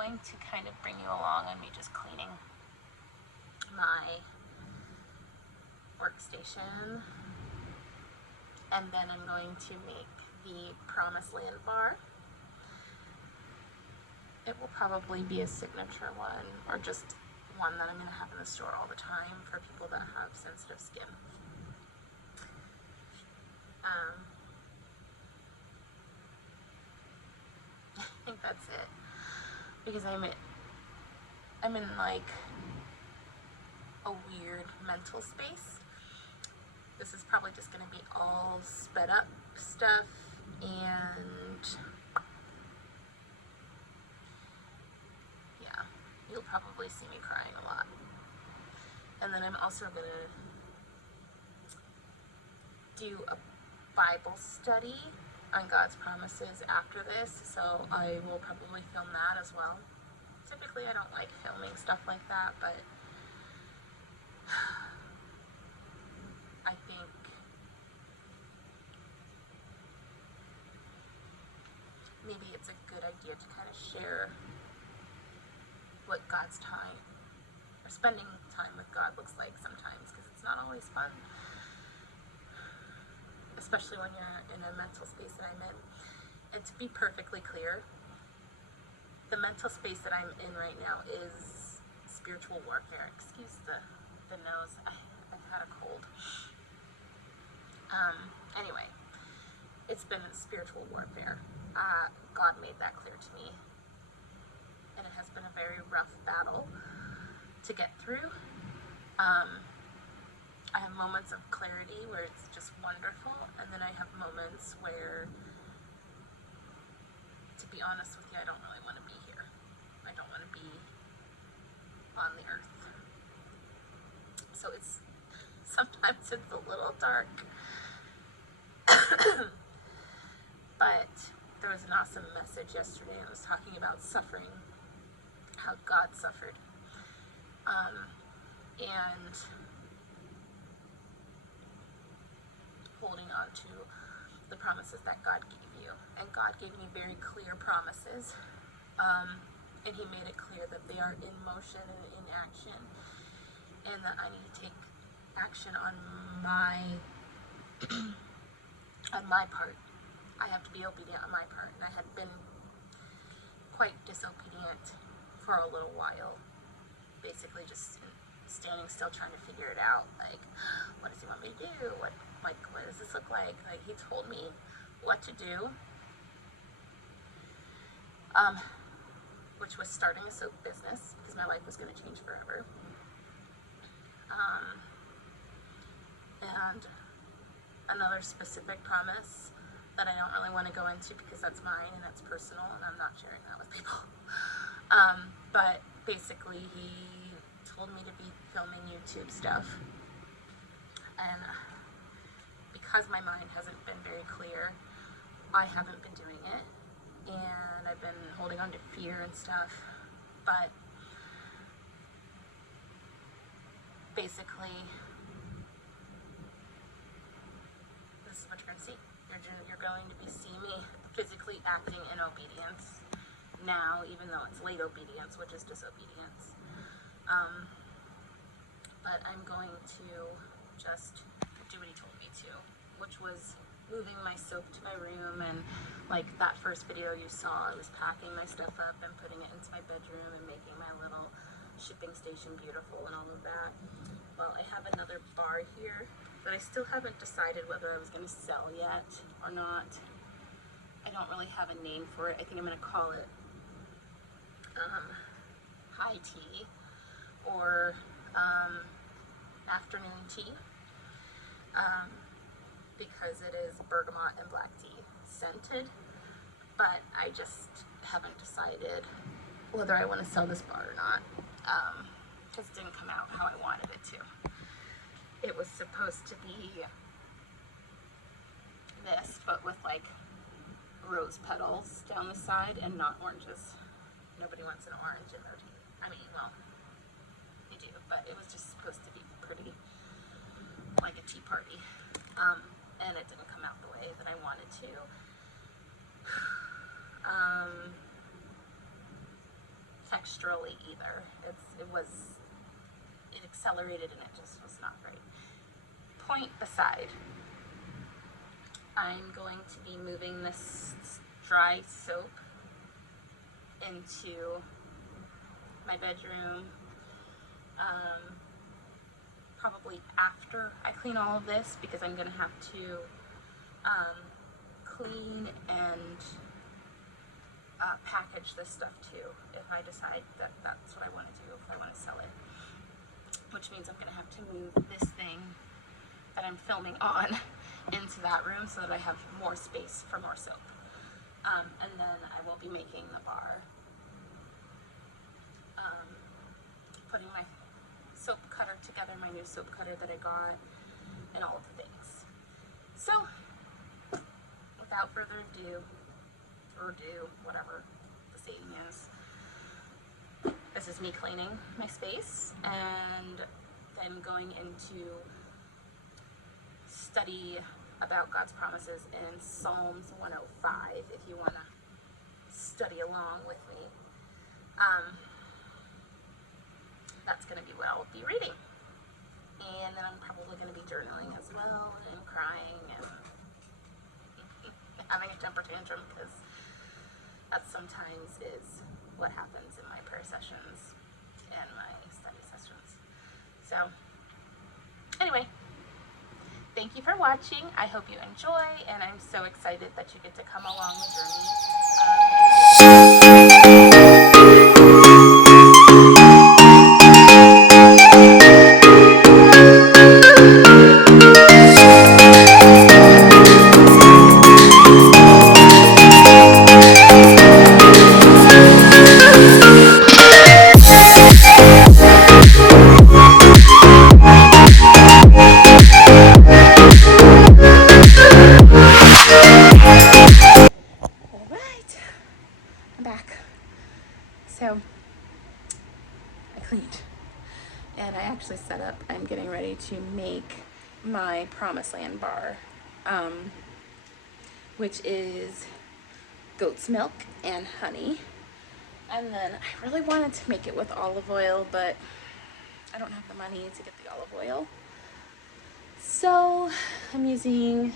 going to kind of bring you along on me just cleaning my workstation, and then I'm going to make the Promised Land bar. It will probably be a signature one, or just one that I'm going to have in the store all the time for people that have sensitive skin. I think that's it, because I'm in like a weird mental space. This is probably just going to be all sped up stuff, and yeah, you'll probably see me crying a lot. And then I'm also going to do a Bible study on God's promises after this, so I will probably film that as well. Typically I don't like filming stuff like that, but I think maybe it's a good idea to kind of share what God's time, or spending time with God, looks like sometimes, because it's not always fun, especially when you're in a mental space that I'm in. And to be perfectly clear, the mental space that I'm in right now is spiritual warfare. Excuse the nose, I've had a cold. Anyway, it's been spiritual warfare. God made that clear to me, and it has been a very rough battle to get through. I have moments of clarity where it's just wonderful, and then I have moments where, to be honest with you, I don't really want to be here. I don't want to be on the earth. So sometimes it's a little dark. But there was an awesome message yesterday, and it was talking about suffering, how God suffered, and holding on to the promises that God gave you. And God gave me very clear promises, and He made it clear that they are in motion and in action, and that I need to take action on my on my part. I have to be obedient on my part, and I had been quite disobedient for a little while, basically just standing still trying to figure it out, like, what does He want me to do, what does this look like? Like, He told me what to do, which was starting a soap business, because my life was going to change forever, and another specific promise that I don't really want to go into because that's mine and that's personal, and I'm not sharing that with people. But basically, He told me to be filming YouTube stuff, and because my mind hasn't been very clear, I haven't been doing it, and I've been holding on to fear and stuff. But basically, this is what you're going to see. You're going to see me physically acting in obedience now, even though it's late obedience, which is disobedience. But I'm going to just do what He told me to, which was moving my soap to my room. And like that first video you saw, I was packing my stuff up and putting it into my bedroom and making my little shipping station beautiful and all of that. Well, I have another bar here that I still haven't decided whether I was going to sell yet or not. I don't really have a name for it. I think I'm going to call it high tea, or afternoon tea, because it is bergamot and black tea scented, but I just haven't decided whether I want to sell this bar or not, because it didn't come out how I wanted it to. It was supposed to be this, but with like rose petals down the side and not oranges. Nobody wants an orange in their tea. I mean, well, you do, but it was just supposed to be pretty, like a tea party. And it didn't come out the way that I wanted to. texturally either. It accelerated and it just was not right. Point beside, I'm going to be moving this dry soap into my bedroom, probably after I clean all of this, because I'm going to have to clean and package this stuff too, if I decide that that's what I want to do, if I want to sell it. Which means I'm going to have to move this thing that I'm filming on into that room so that I have more space for more soap. And then I will be making the bar, putting my soap cutter together, my new soap cutter that I got, and all of the things. So, without further ado, whatever the saying is, this is me cleaning my space, and I'm going into study about God's promises in Psalms 105, if you want to study along with me. That's going to be what I'll be reading. And then I'm probably going to be journaling as well, and crying, and having a temper tantrum, because that sometimes is what happens in my prayer sessions and my study sessions. So, anyway, thank you for watching. I hope you enjoy, and I'm so excited that you get to come along the journey. So I cleaned, and I actually set up, I'm getting ready to make my Promised Land bar, which is goat's milk and honey. And then I really wanted to make it with olive oil, but I don't have the money to get the olive oil. So I'm using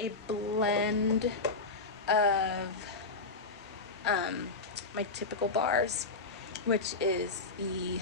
a blend of my typical bars, which is the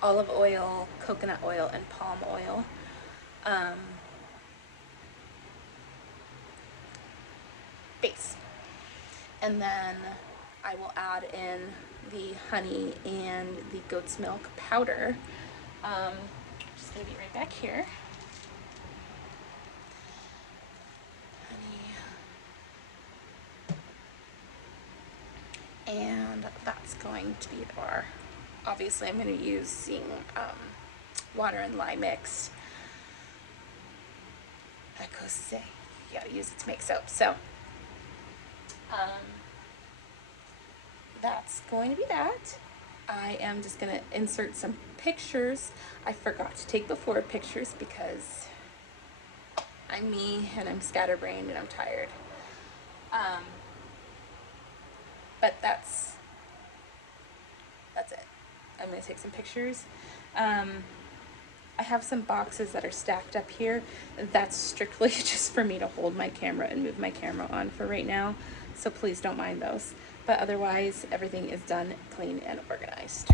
olive oil, coconut oil, and palm oil. Base. And then I will add in the honey and the goat's milk powder. Just gonna be right back here. And that's going to be the bar. Obviously, I'm going to be using water and lye mix. That goes to say, you gotta use it to make soap. So, that's going to be that. I am just going to insert some pictures. I forgot to take before pictures because I'm me and I'm scatterbrained and I'm tired. But that's it. I'm going to take some pictures. I have some boxes that are stacked up here. That's strictly just for me to hold my camera and move my camera on for right now. So please don't mind those. But otherwise, everything is done, clean, and organized.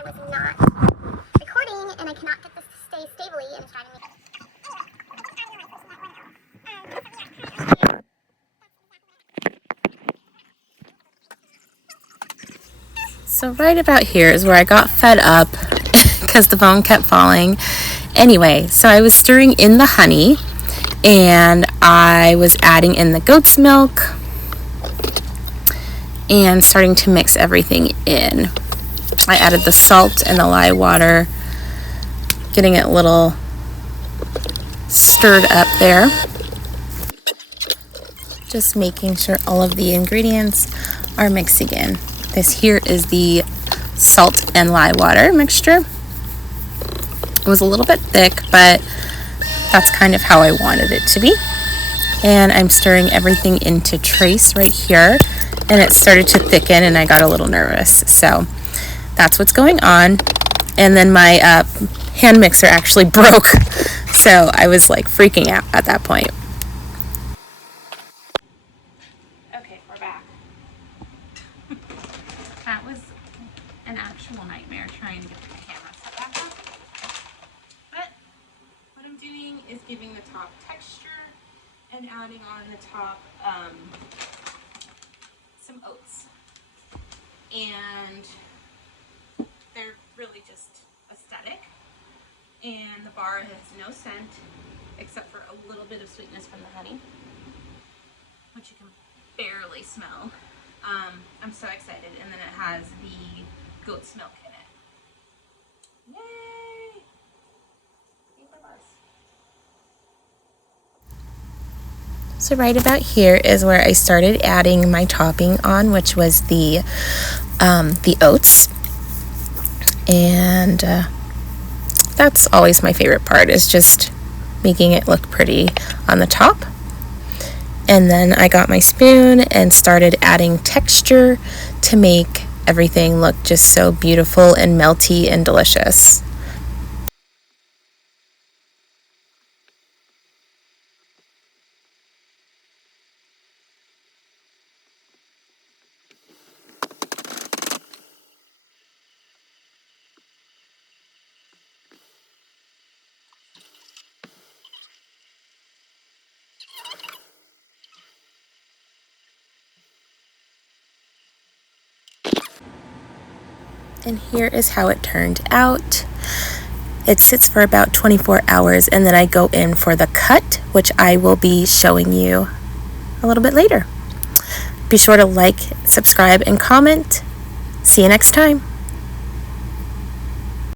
I was not recording and I cannot get this to stay stably and it's driving me. So right about here is where I got fed up because the phone kept falling. Anyway, so I was stirring in the honey and I was adding in the goat's milk and starting to mix everything in. I added the salt and the lye water, getting it a little stirred up there. Just making sure all of the ingredients are mixing in. This here is the salt and lye water mixture. It was a little bit thick, but that's kind of how I wanted it to be. And I'm stirring everything into trace right here, and it started to thicken and I got a little nervous. So that's what's going on. And then my hand mixer actually broke, so I was like freaking out at that point. Okay, we're back. That was an actual nightmare trying to get the camera set back up. But what I'm doing is giving the top texture and adding on the top some oats. And they're really just aesthetic. And the bar has no scent except for a little bit of sweetness from the honey, which you can barely smell. I'm so excited. And then it has the goat's milk in it. Yay! So right about here is where I started adding my topping on, which was the oats. And that's always my favorite part, is just making it look pretty on the top. And then I got my spoon and started adding texture to make everything look just so beautiful and melty and delicious. And here is how it turned out. It sits for about 24 hours and then I go in for the cut, which I will be showing you a little bit later. Be sure to like, subscribe, and comment. See you next time.